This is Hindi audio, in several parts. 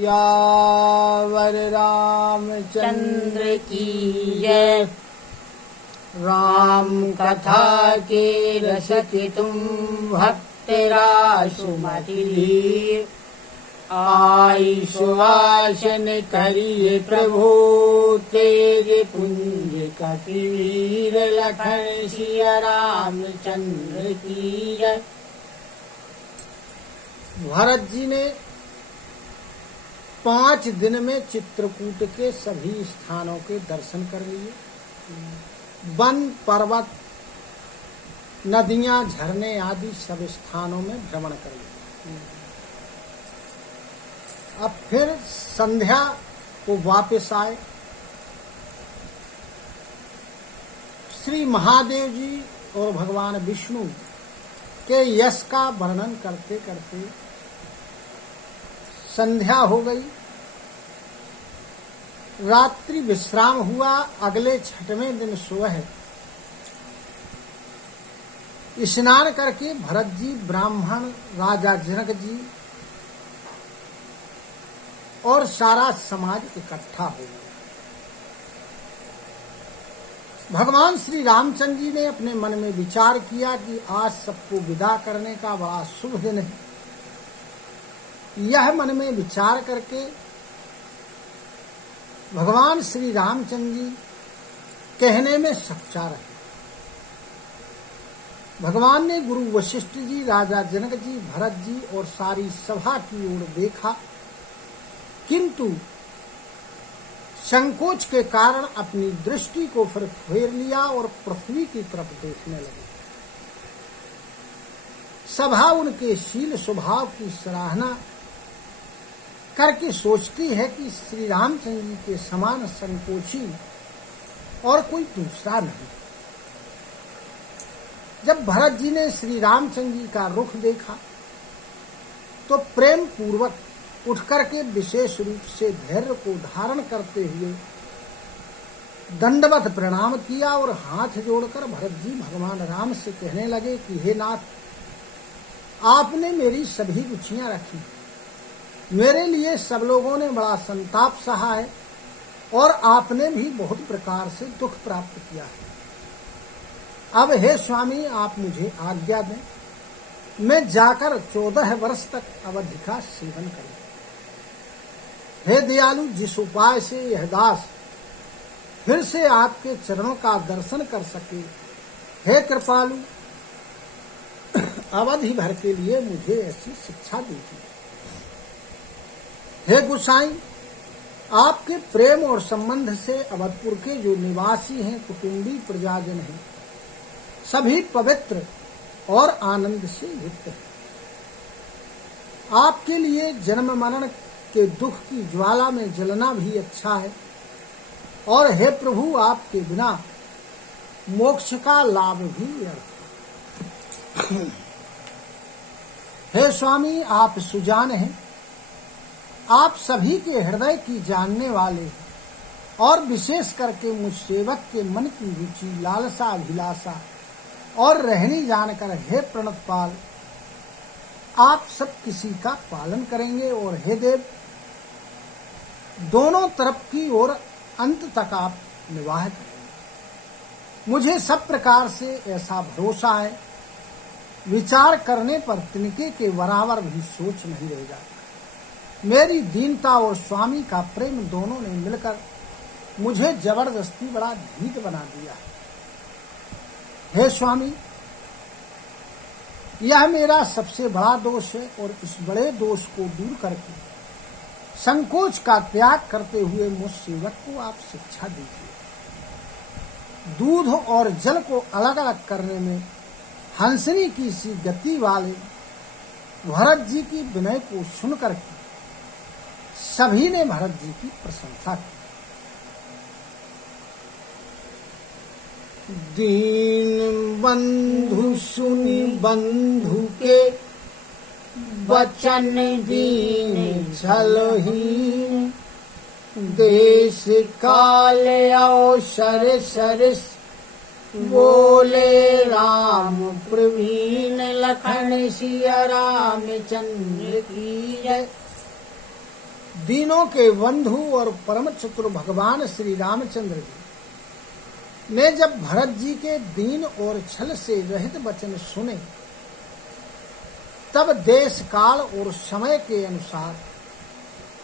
सियावर रामचंद्र की जय। राम कथा के रस के तुम भक्त रासुमति धीर। आई सुवासन करिए प्रभु तेरे पुंज कपीर। लखन सिया रामचंद्र की जय। भरत जी ने 5 दिन में चित्रकूट के सभी स्थानों के दर्शन कर लिए। वन, पर्वत, नदियां, झरने आदि सब स्थानों में भ्रमण कर लिया। अब फिर संध्या को वापस आए। श्री महादेव जी और भगवान विष्णु के यश का वर्णन करते करते संध्या हो गई। रात्रि विश्राम हुआ। अगले 6वें दिन सुबह स्नान करके भरत जी, ब्राह्मण, राजा जनक जी और सारा समाज इकट्ठा हो गया। भगवान श्री रामचंद्र जी ने अपने मन में विचार किया कि आज सबको विदा करने का बड़ा शुभ दिन है। यह मन में विचार करके भगवान श्री रामचंद्र जी कहने में सच्चा रहे। भगवान ने गुरु वशिष्ठ जी, राजा जनक जी, भरत जी और सारी सभा की ओर देखा, किंतु संकोच के कारण अपनी दृष्टि को फिर फेर लिया और पृथ्वी की तरफ देखने लगे। सभा उनके शील स्वभाव की सराहना करके सोचती है कि श्री रामचंद्र जी के समान संकोची और कोई दूसरा नहीं। जब भरत जी ने श्री रामचंद्र जी का रुख देखा तो प्रेम पूर्वक उठकर के विशेष रूप से धैर्य को धारण करते हुए दंडवत प्रणाम किया और हाथ जोड़कर भरत जी भगवान राम से कहने लगे कि हे नाथ, आपने मेरी सभी रुचियां रखी। मेरे लिए सब लोगों ने बड़ा संताप सहा है और आपने भी बहुत प्रकार से दुख प्राप्त किया है। अब हे स्वामी, आप मुझे आज्ञा दें, मैं जाकर 14 वर्ष तक अवधि का सेवन करूं। हे दयालु, जिस उपाय से यह दास फिर से आपके चरणों का दर्शन कर सके, हे कृपालु, अवधि भर के लिए मुझे ऐसी शिक्षा दीजिए। हे गोसाई, आपके प्रेम और संबंध से अवधपुर के जो निवासी हैं, कुटुंबी प्रजाजन हैं, सभी पवित्र और आनंद से युक्त हैं। आपके लिए जन्म मरण के दुख की ज्वाला में जलना भी अच्छा है, और हे प्रभु, आपके बिना मोक्ष का लाभ भी व्यर्थ है। हे स्वामी, आप सुजान हैं, आप सभी के हृदय की जानने वाले हैं, और विशेष करके मुझ सेवक के मन की रुचि, लालसा, अभिलाषा और रहनी जानकर हे प्रणतपाल, आप सब किसी का पालन करेंगे, और हे देव, दोनों तरफ की ओर अंत तक आप निवाह करेंगे। मुझे सब प्रकार से ऐसा भरोसा है, विचार करने पर तिनके के बराबर भी सोच नहीं रह जाता। मेरी दीनता और स्वामी का प्रेम दोनों ने मिलकर मुझे जबरदस्ती बड़ा ढीठ बना दिया है। हे स्वामी, यह मेरा सबसे बड़ा दोष है, और इस बड़े दोष को दूर करके संकोच का त्याग करते हुए मुझ सेवक को आप शिक्षा दीजिए। दूध और जल को अलग अलग करने में हंसनी की सी गति वाले भरत जी की विनय को सुनकर के सभी ने भरत जी की प्रशंसा की। दीन बंधु सुनि बंधु के वचन दीन छलहीन। देश काल अवसर सरिस बोले राम प्रवीण। लखन सिया रामचंद्र की जय। दीनों के बंधु और परम चतुर भगवान श्री रामचंद्र जी ने जब भरत जी के दीन और छल से रहित वचन सुने, तब देश काल और समय के अनुसार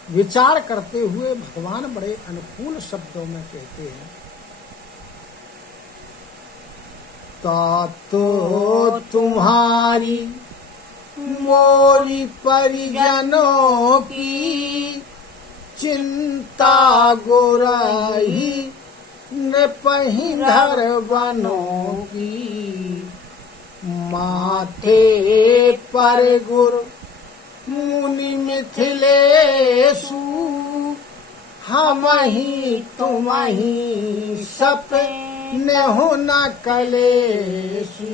विचार करते हुए भगवान बड़े अनुकूल शब्दों में कहते हैं, तो तुम्हारी मोरी परिजनों की चिंता गोराही नृपहि धर बनों की, माथे पर गुरु मुनि मिथिलेशु, हम ही तुम ही सप नेहु न कलेशु।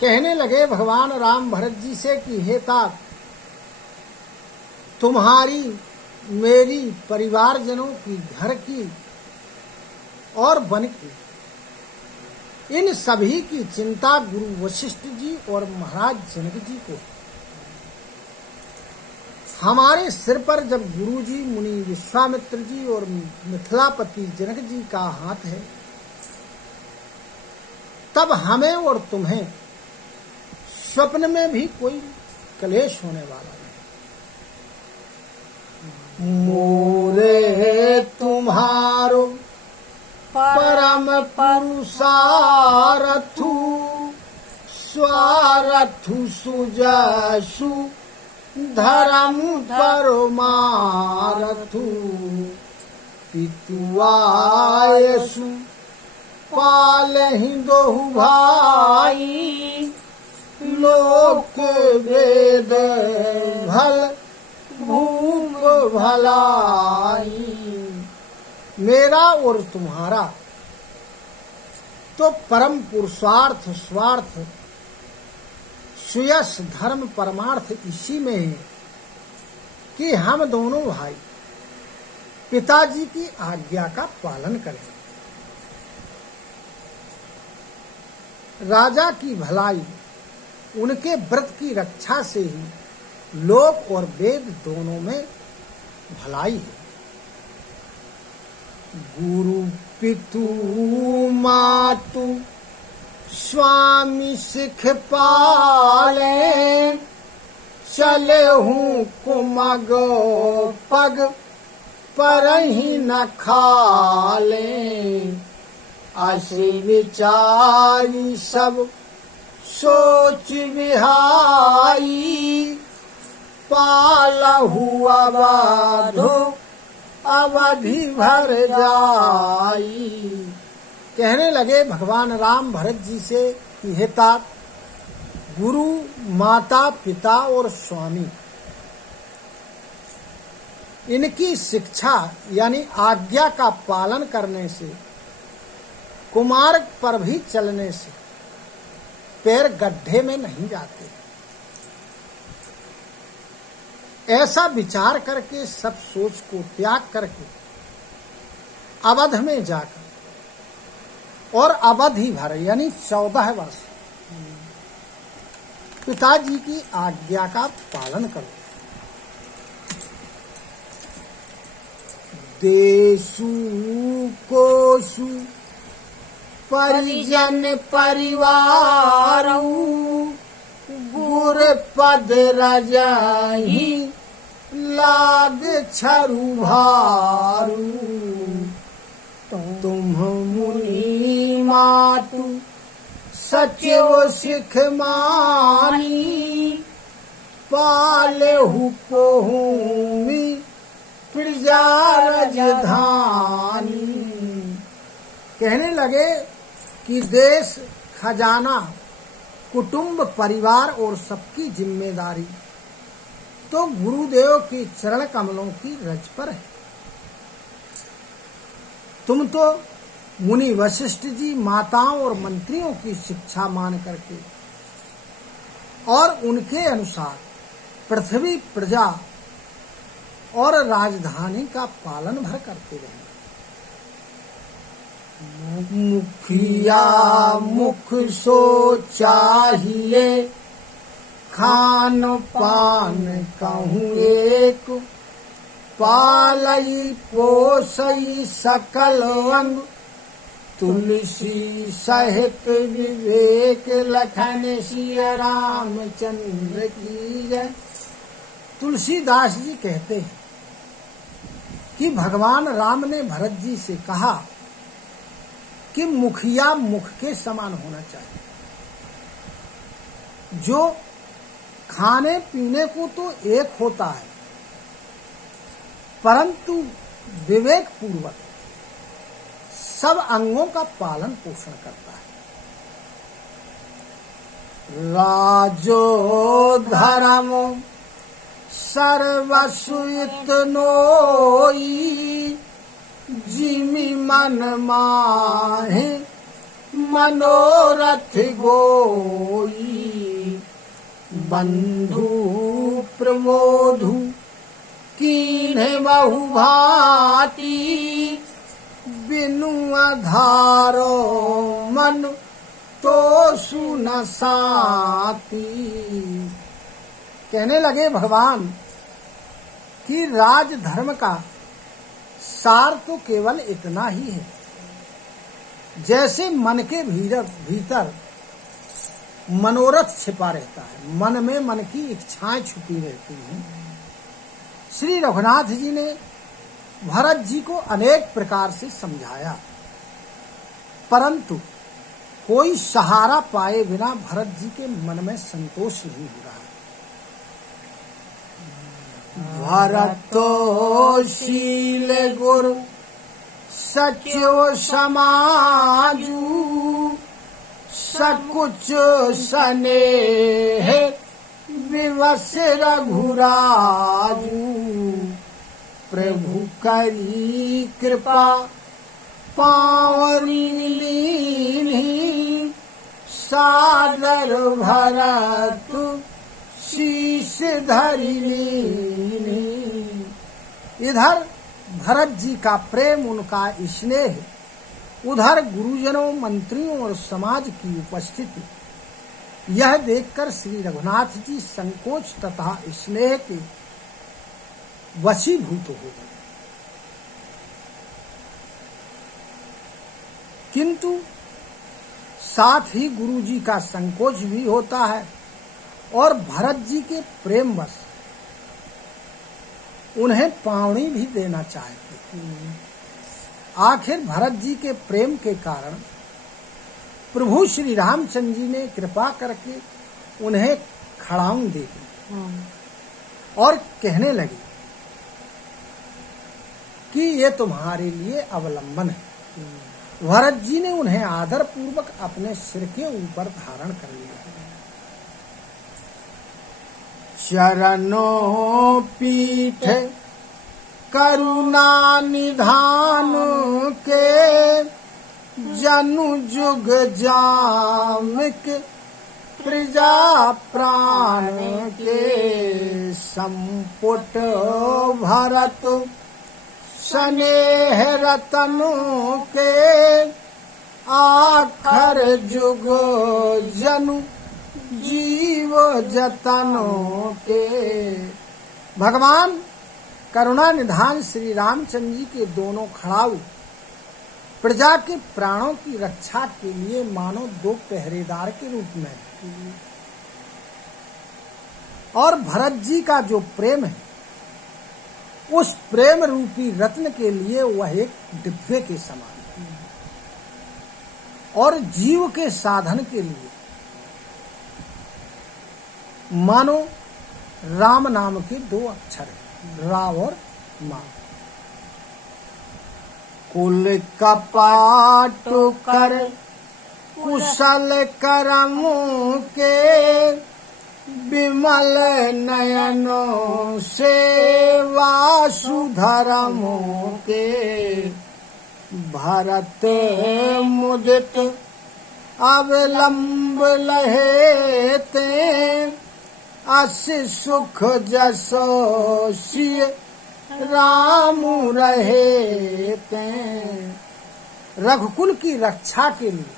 कहने लगे भगवान राम भरत जी से कि हे तात, तुम्हारी मेरी परिवारजनों की, घर की और वन की, इन सभी की चिंता गुरु वशिष्ठ जी और महाराज जनक जी को। हमारे सिर पर जब गुरु जी, मुनि विश्वामित्र जी और मिथिलापति जनक जी का हाथ है, तब हमें और तुम्हें स्वप्न में भी कोई कलेश होने वाला नहीं। मोरे तुम्हारो परम पुरुषारथु, स्वारथु सुजसु धर्म परमारथु, पितुआयसु पालहि दोहु भाई, लोक वेद भल भूप भलाई। मेरा और तुम्हारा तो परम पुरुषार्थ, स्वार्थ, सुयश, धर्म, परमार्थ इसी में है कि हम दोनों भाई पिताजी की आज्ञा का पालन करें। राजा की भलाई उनके व्रत की रक्षा से ही लोक और वेद दोनों में भलाई है। गुरु पितु मातु स्वामी सिख पाले, चले हूँ कुमगो पग पर ही न खाले, असी विचारी सब सोच विहाई, पाला हुआ बाधो अवधि भर जाई। कहने लगे भगवान राम भरत जी से कि हे तात, गुरु, माता, पिता और स्वामी, इनकी शिक्षा यानी आज्ञा का पालन करने से, कुमार्ग पर भी चलने से पैर गड्ढे में नहीं जाते। ऐसा विचार करके, सब सोच को त्याग करके अवध में जाकर और अवधि भर यानी 14 वर्ष पिताजी की आज्ञा का पालन करो। देशु कोशु परिजन परिवारु, गुर पद रजाही लाग छरु भारू, तुम मुनि मातु सचिव सिख मानी, पालेहु पोहूमि प्रजा राजधानी। कहने लगे कि देश, खजाना, कुटुंब, परिवार और सबकी जिम्मेदारी तो गुरुदेव की चरण कमलों की रज पर है। तुम तो मुनि वशिष्ठ जी, माताओं और मंत्रियों की शिक्षा मान करके और उनके अनुसार पृथ्वी, प्रजा और राजधानी का पालन भर करते रहे। मुखिया मुख सो चाहिए, खान पान कहूँ एक, पालई पोसई सकल अंग, तुलसी सहित विवेक लखन सिया रामचंद्र की जय। तुलसीदास जी कहते हैं कि भगवान राम ने भरत जी से कहा कि मुखिया मुख के समान होना चाहिए, जो खाने पीने को तो एक होता है परंतु विवेक पूर्वक सब अंगों का पालन पोषण करता है। राजो धर्म सर्वसुत नोई, जिमि मन माहे मनोरथ गोई। बंधु प्रमोधु कीन्हे बहु भांति, बिनु आधारो मन तो सुन साती। कहने लगे भगवान कि राजधर्म का सार तो केवल इतना ही है, जैसे मन के भीतर मनोरथ छिपा रहता है, मन में मन की इच्छाएं छुपी रहती हैं। श्री रघुनाथ जी ने भरत जी को अनेक प्रकार से समझाया, परंतु कोई सहारा पाए बिना भरत जी के मन में संतोष नहीं हो रहा। भरतो शील गुरु सचो समाजू, सकुच स्नेह विवश रघुराजू। प्रभु करी कृपा पावनी लीन्ही, सादर भरत शीश धरि लीन्ही। इधर भरत जी का प्रेम, उनका स्नेह, उधर गुरुजनों, मंत्रियों और समाज की उपस्थिति, यह देखकर श्री रघुनाथ जी संकोच तथा स्नेह के वशीभूत हो गए। किंतु साथ ही गुरु जी का संकोच भी होता है और भरत जी के प्रेमवश उन्हें पावनी भी देना चाहते। आखिर भरत जी के प्रेम के कारण प्रभु श्री रामचंद्र जी ने कृपा करके उन्हें खड़ाऊं दे दी और कहने लगे कि ये तुम्हारे लिए अवलंबन है। भरत जी ने उन्हें आदर पूर्वक अपने सिर के ऊपर धारण कर लिया। चरणों पीठ करुणा निधान के, जनु जुग जामिक प्रजा प्राण के। संपुट भरत स्नेह रतन के, आखर जुग जनु जीव जतनों के। भगवान करुणा निधान श्री रामचंद्र जी के दोनों खड़ाऊ प्रजा के प्राणों की रक्षा के लिए मानो दो पहरेदार के रूप में, और भरत जी का जो प्रेम है उस प्रेम रूपी रत्न के लिए वह एक डिब्बे के समान है, और जीव के साधन के लिए मानो राम नाम के दो अक्षर हैं, रा और मा। कुल कपाट कर कुशल करम के, विमल नयनों से वासुधर्म के। भरत मुदित अवलंब लहेते, अस सुख जसो सिय राम रहे ते। रघुकुल की रक्षा के लिए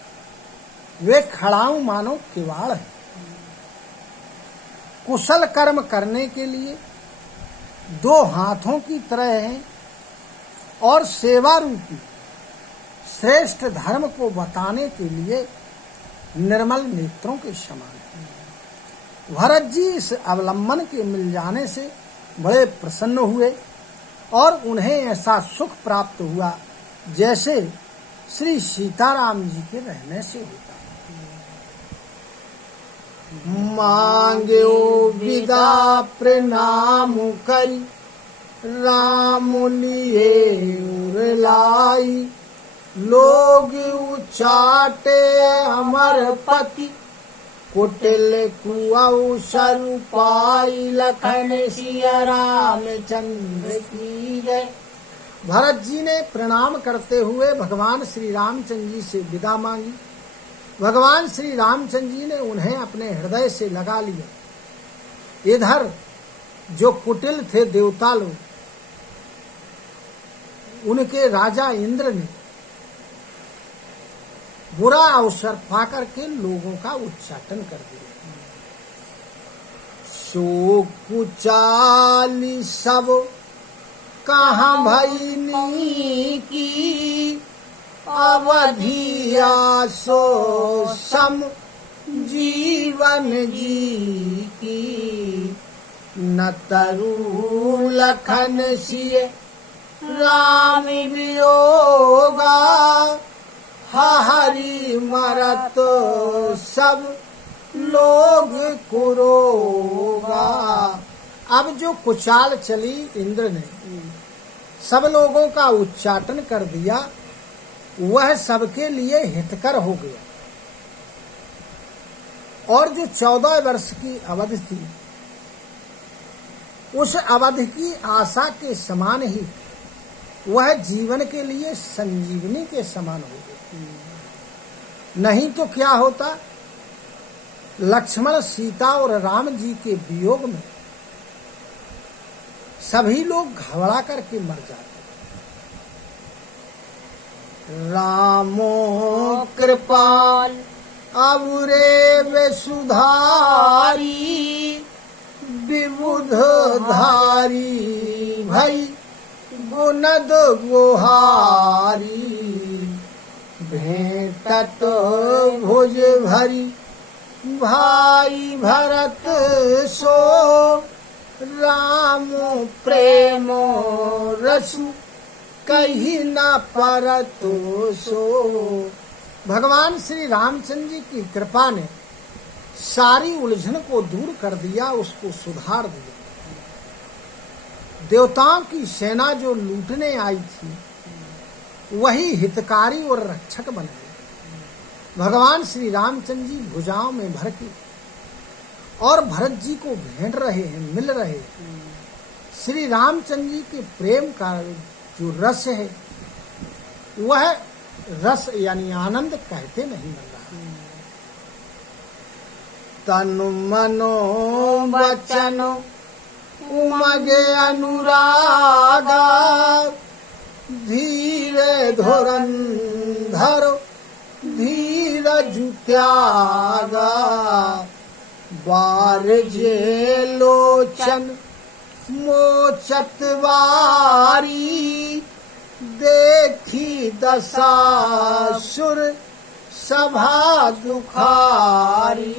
वे खड़ाऊ मानो किवाड़ है। कुशल कर्म करने के लिए दो हाथों की तरह हैं और सेवा रूपी श्रेष्ठ धर्म को बताने के लिए निर्मल नेत्रों के समान हैं। भरत जी इस अवलंबन के मिल जाने से बड़े प्रसन्न हुए और उन्हें ऐसा सुख प्राप्त हुआ जैसे श्री सीताराम जी के रहने से होता। मांग्यो विदा प्रणाम करी राम लिए उरलाई लोग उचाटे अमर पति कुटिल कुआऊ सरुपाई लखन सिया रामचंद्र की जय। भरत जी ने प्रणाम करते हुए भगवान श्री रामचंद्र जी से विदा मांगी। भगवान श्री रामचंद्र जी ने उन्हें अपने हृदय से लगा लिया। इधर जो कुटिल थे देवता लोग, उनके राजा इंद्र ने बुरा अवसर पाकर के लोगों का उच्चाटन कर दिया। सो कुचाली सब कहाँ भईनी की अवधिया सो सम जीवन जी की न तरु लखन सिय राम वियोगा हरि मरत सब लोग कुरोगा। अब जो कुचाल चली इंद्र ने सब लोगों का उच्चाटन कर दिया, वह सबके लिए हितकर हो गया। और जो 14 वर्ष की अवधि थी, उस अवधि की आशा के समान ही वह जीवन के लिए संजीवनी के समान हो गई। नहीं तो क्या होता, लक्ष्मण सीता और राम जी के वियोग में सभी लोग घबरा करके मर जाते। रामो कृपाल अवरे वसुधारी विबुध धारी भई गुनद गुहारी भेंटत भुज भरी भाई भरत सो राम प्रेम रसु कहीं न परतो सो। भगवान श्री रामचंद्र जी की कृपा ने सारी उलझन को दूर कर दिया, उसको सुधार दिया। देवताओं की सेना जो लूटने आई थी, वही हितकारी और रक्षक बन गए। भगवान श्री रामचंद्र जी भुजाओं में भर के और भरत जी को भेंट रहे हैं, मिल रहे हैं। श्री रामचंद्र जी के प्रेम का जो रस है, वह रस यानी आनंद कहते नहीं मिल रहा। तनु मनो वचन उमगे अनुरागा धीरे धुरंधर धीरज त्यागा बार जे लोचन मोचत वारी देखी दशासुर सभा दुखारी।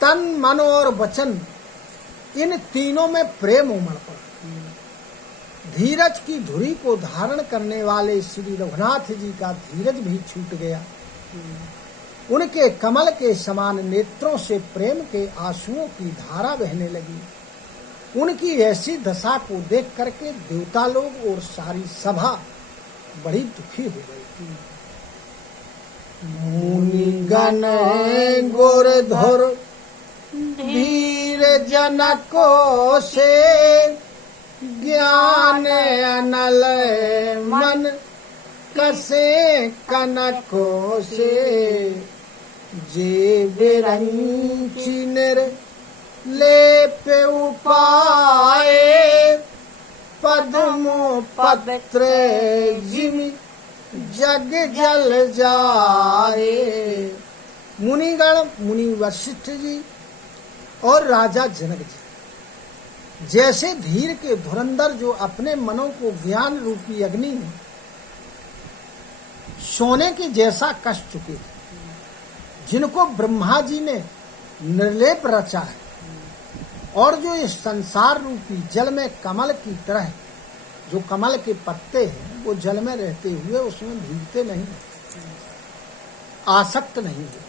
तन मन और वचन, इन तीनों में प्रेम उमड़ पड़ा। धीरज की धुरी को धारण करने वाले श्री रघुनाथ जी का धीरज भी छूट गया। उनके कमल के समान नेत्रों से प्रेम के आंसुओं की धारा बहने लगी। उनकी ऐसी दशा को देख करके देवता लोग और सारी सभा बड़ी दुखी हो गई। मुनिगण गोरधर धीर जनको से ज्ञान अनल मन कसे कनको से जे बिरंची निर ले पे उपाय पद्मो पत्र जिमि जग जल जाए। मुनिगण, मुनि वशिष्ठ जी और राजा जनक जी, जैसे धीर के धुरंधर जो अपने मनों को ज्ञान रूपी अग्नि में सोने के जैसा कस चुके थे, जिनको ब्रह्मा जी ने निर्लेप रचा है, और जो इस संसार रूपी जल में कमल की तरह, जो कमल के पत्ते हैं वो जल में रहते हुए उसमें भीगते नहीं, आसक्त नहीं होते।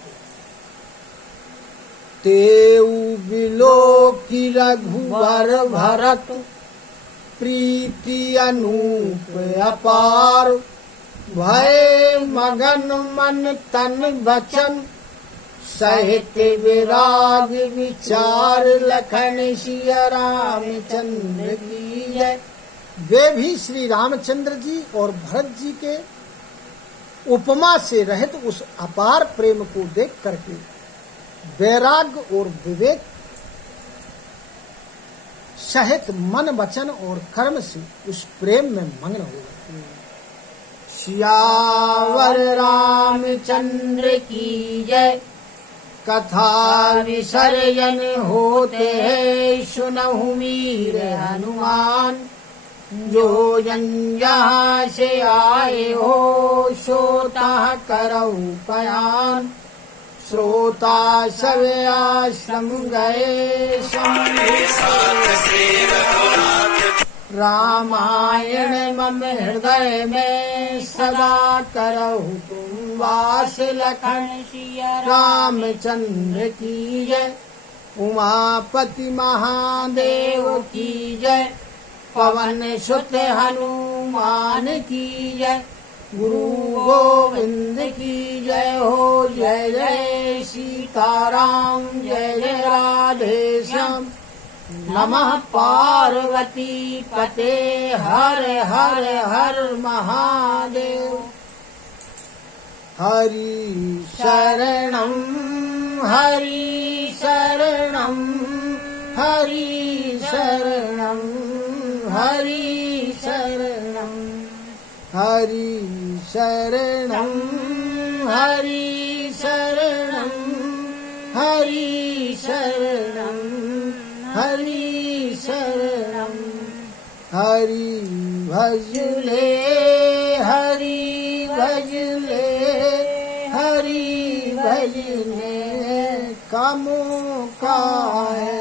तेऊ बिलो की रघुवर भरत प्रीति अनूप अपार, भय मगन मन तन वचन सहित विराग विचार, लखन सिया रामचंद्र की जय। वे भी श्री रामचंद्र जी और भरत जी के उपमा से रहित उस अपार प्रेम को देख करके वैराग्य और विवेक सहित मन वचन और कर्म से उस प्रेम में मग्न हो गए। सियावर रामचंद्र की जय। कथा विसर्जन होते है सुनहु मीर हनुमान, जो जन जहाँ से आए हो सोता करऊ पयान, श्रोता सब आश्रम गए रामायण मम हृदय में सदा करहु तुम वास, लखन रामचंद्र की जय। उमापति महादेव की जय। पवन सुत हनुमान की जय। गुरु गोविंद की जय हो। जय जय सीताराम, जय जय राधे श्याम। नमः पार्वती पते हर हर हर महादेव। हरि शरणं हरि शरणं हरि शरणं हरि शरणं हरि शरणं हरि शरणं हरि शरणं हरि शरणं। हरि भजले हरि भजले हरि भजले कामों का है।